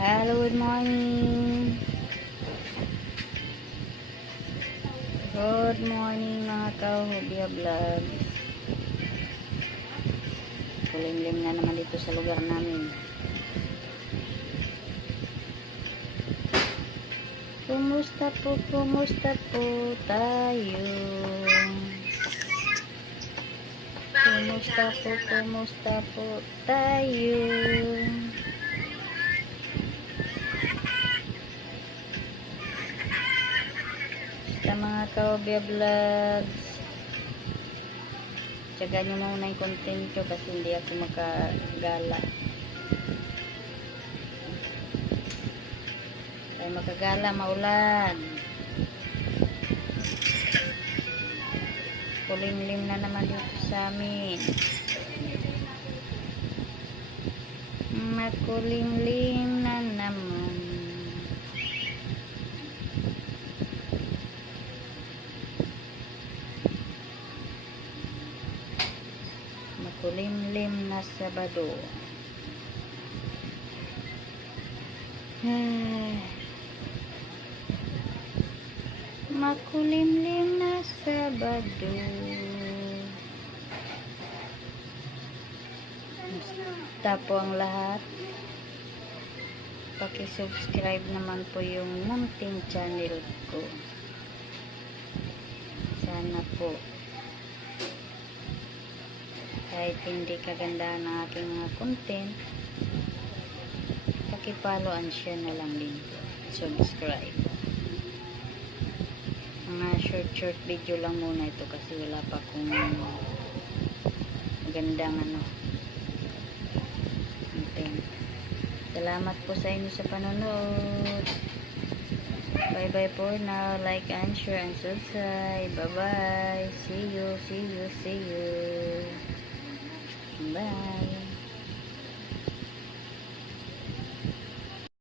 Hello, good morning. Good morning mga ka-hobya vlogs. Kulimlim na naman dito sa lugar namin. Kumusta po tayo? Kumusta po tayo? Sa mga ka-hobya vlogs, tsaga nyo muna yung content ko kasi hindi ako makagala. Tayo makagala, maulan. Kulimlim na naman dito sa amin. Makulimlim na naman. Makulimlim na Sabado. Makulimlim na Sabado. Basta po ang lahat. Paki-subscribe naman po yung munting channel ko. Sana po. Kahit hindi kagandahan ng aking mga content, paki-follow and share na lang din. Subscribe. Mga short video lang muna ito kasi wala pa akong magandang content. Salamat po sa inyo sa panonood. Bye bye for now. Like and share and subscribe. Bye bye. See you.